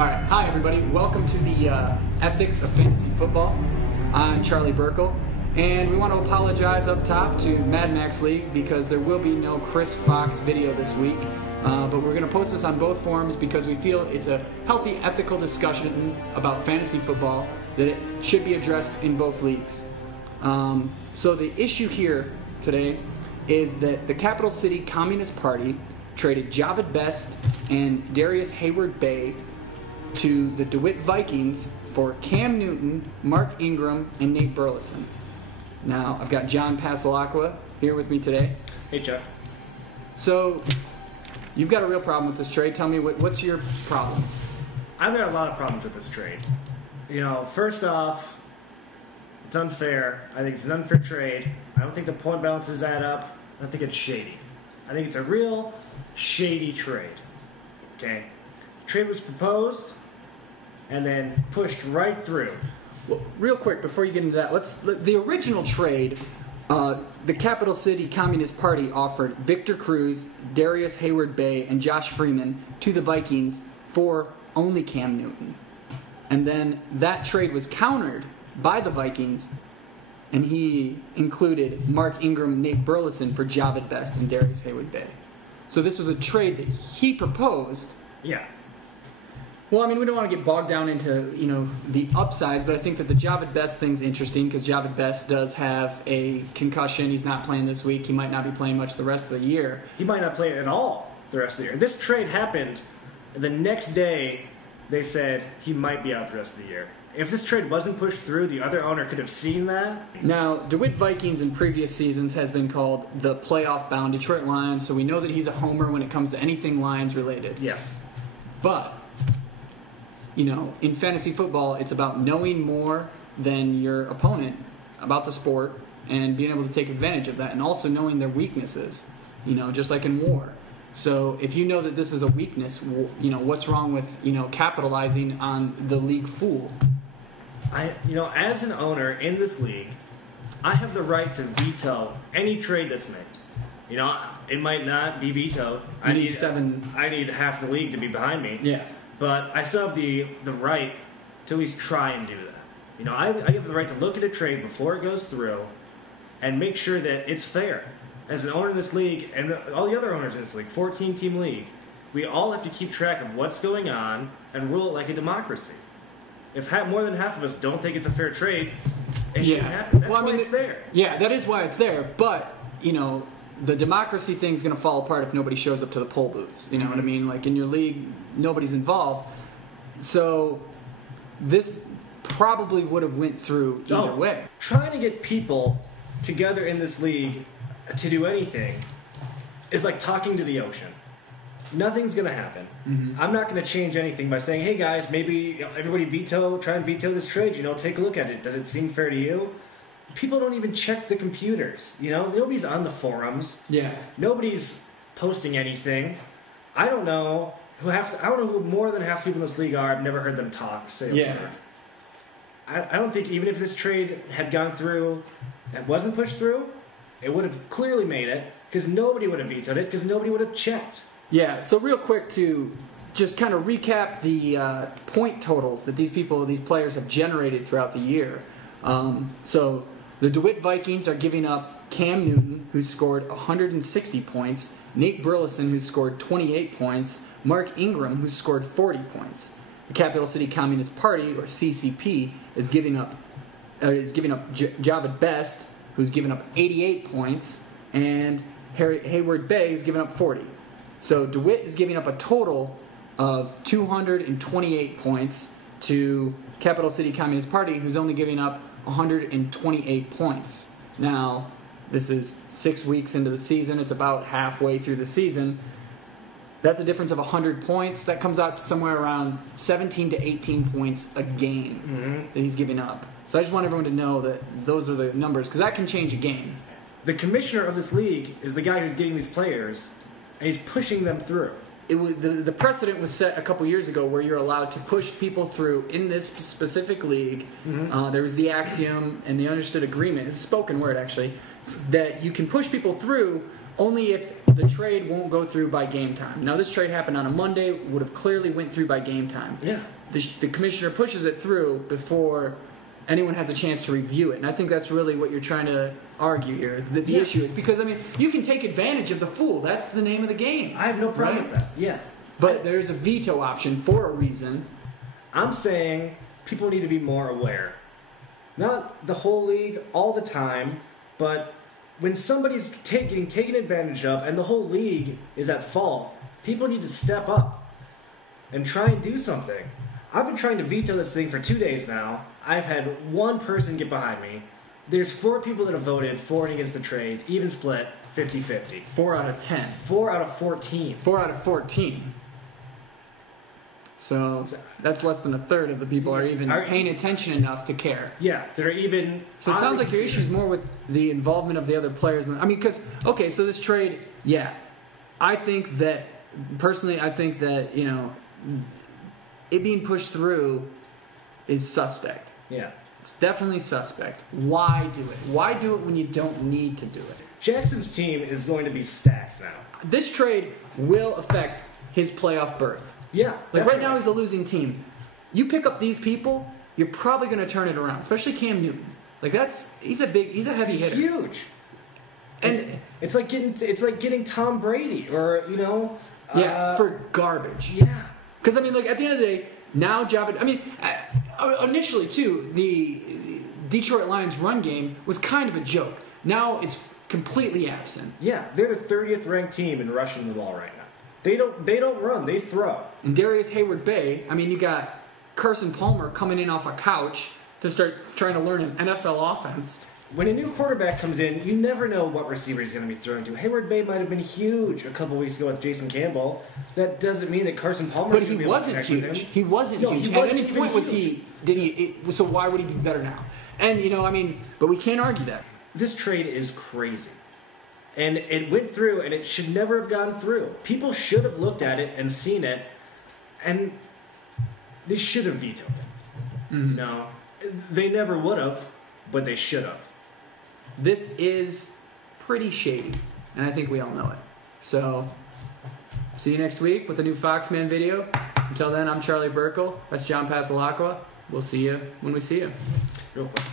All right, hi everybody. Welcome to the Ethics of Fantasy Football. I'm Charlie Burkle, and we want to apologize up top to Mad Max League because there will be no Chris Fox video this week. But we're going to post this on both forums because we feel it's a healthy, ethical discussion about fantasy football that it should be addressed in both leagues. So the issue here today is that the Capital City Communist Party traded Jahvid Best and Darrius Heyward-Bey to the DeWitt Vikings for Cam Newton, Mark Ingram, and Nate Burleson. Now, I've got John Pasalacqua here with me today. Hey, Chuck. So, you've got a real problem with this trade. Tell me, what's your problem? I've got a lot of problems with this trade. You know, first off, it's unfair. I think it's an unfair trade. I don't think the point balances add up. I think it's shady. I think it's a real shady trade. Okay? Trade was proposed and then pushed right through. Well, real quick, before you get into that, the original trade, the Capital City Communist Party offered Victor Cruz, Darrius Heyward-Bey, and Josh Freeman to the Vikings for only Cam Newton. And then that trade was countered by the Vikings, and he included Mark Ingram, Nate Burleson for Jahvid Best and Darrius Heyward-Bey. So this was a trade that he proposed. Yeah. Well, I mean, we don't want to get bogged down into, the upsides, but I think that the Jahvid Best thing's interesting because Jahvid Best does have a concussion. He's not playing this week. He might not be playing much the rest of the year. He might not play at all the rest of the year. This trade happened, and the next day they said he might be out the rest of the year. If this trade wasn't pushed through, the other owner could have seen that. Now, DeWitt Vikings in previous seasons has been called the playoff-bound Detroit Lions, so we know that he's a homer when it comes to anything Lions related. Yes. But in fantasy football, it's about knowing more than your opponent about the sport and being able to take advantage of that, and also knowing their weaknesses, just like in war. So if you know that this is a weakness, what's wrong with, capitalizing on the league fool? As an owner in this league, I have the right to veto any trade that's made. It might not be vetoed. I need half the league to be behind me. Yeah. But I still have the right to at least try and do that. I have the right to look at a trade before it goes through and make sure that it's fair. As an owner in this league, and all the other owners in this league, 14-team league, we all have to keep track of what's going on and rule it like a democracy. If more than half of us don't think it's a fair trade, it shouldn't happen. That's why it's there. Yeah, that is why it's there. But, the democracy thing's going to fall apart if nobody shows up to the poll booths. You know what I mean? Like in your league, nobody's involved. So this probably would have went through either way. Trying to get people together in this league to do anything is like talking to the ocean. Nothing's going to happen. Mm-hmm. I'm not going to change anything by saying, hey guys, maybe everybody try and veto this trade. Take a look at it. Does it seem fair to you? People don't even check the computers. Nobody's on the forums. Yeah. Nobody's posting anything. I don't know who more than half the people in this league are. I've never heard them say a word. I don't think even if this trade had gone through and wasn't pushed through, it would have clearly made it because nobody would have vetoed it because nobody would have checked. Yeah, so real quick to just kind of recap the point totals that these players have generated throughout the year. So the DeWitt Vikings are giving up Cam Newton, who scored 160 points, Nate Burleson, who scored 28 points, Mark Ingram, who scored 40 points. The Capital City Communist Party, or CCP, is giving up Jahvid Best, who's given up 88 points, and Heyward-Bey is giving up 40. So DeWitt is giving up a total of 228 points to Capital City Communist Party, who's only giving up 128 points. Now, this is 6 weeks into the season. It's about halfway through the season. That's a difference of 100 points. That comes out to somewhere around 17 to 18 points a game that he's giving up. So I just want everyone to know that those are the numbers, because that can change a game. The commissioner of this league is the guy who's getting these players, and he's pushing them through. The precedent was set a couple years ago where you're allowed to push people through in this specific league. Mm-hmm. There was the axiom and the understood agreement, it's a spoken word actually, that you can push people through only if the trade won't go through by game time. Now, this trade happened on a Monday, would have clearly went through by game time. Yeah. The commissioner pushes it through before anyone has a chance to review it. And I think that's really what you're trying to argue here. The issue is because, I mean, you can take advantage of the fool. That's the name of the game. I have no problem right? with that. Yeah. But there's a veto option for a reason. I'm saying people need to be more aware. Not the whole league all the time, but when somebody's getting taken advantage of and the whole league is at fault, people need to step up and try and do something. I've been trying to veto this thing for 2 days now. I've had one person get behind me. There's 4 people that have voted for and against the trade, even split, 50-50. 4 out of 10. 4 out of 14. 4 out of 14. So that's less than a third of the people are even paying attention enough to care. Yeah, they're even... So it sounds like your issue is more with the involvement of the other players. I mean, because, okay, so this trade, yeah. I think that, personally, I think that, you know, it being pushed through is suspect. Yeah. It's definitely suspect. Why do it? Why do it when you don't need to do it? Jackson's team is going to be stacked now. This trade will affect his playoff berth. Yeah. Like right now he's a losing team. You pick up these people, you're probably going to turn it around, especially Cam Newton. Like he's a heavy hitter. Huge. And it's like getting Tom Brady or, you know, for garbage. Yeah. Cuz I mean, like at the end of the day, now initially too, the Detroit Lions run game was kind of a joke. Now it's completely absent. Yeah, they're the 30th ranked team in rushing the ball right now. They don't run, they throw. And Darius Hayward-Bay, I mean, you got Carson Palmer coming in off a couch to start trying to learn an NFL offense. When a new quarterback comes in, you never know what receiver he's going to be throwing to. Hayward-Bay might have been huge a couple weeks ago with Jason Campbell. That doesn't mean that Carson Palmer. But he wasn't huge. He wasn't huge. At any point was he? Did he? So why would he be better now? And you know, I mean, but we can't argue that. This trade is crazy. And it went through, and it should never have gone through. People should have looked at it and seen it, and they should have vetoed it. Mm-hmm. No, they never would have, but they should have. This is pretty shady, and I think we all know it. So, see you next week with a new Foxman video. Until then, I'm Charlie Burkle. That's John Pasalacqua. We'll see you when we see you. Real quick.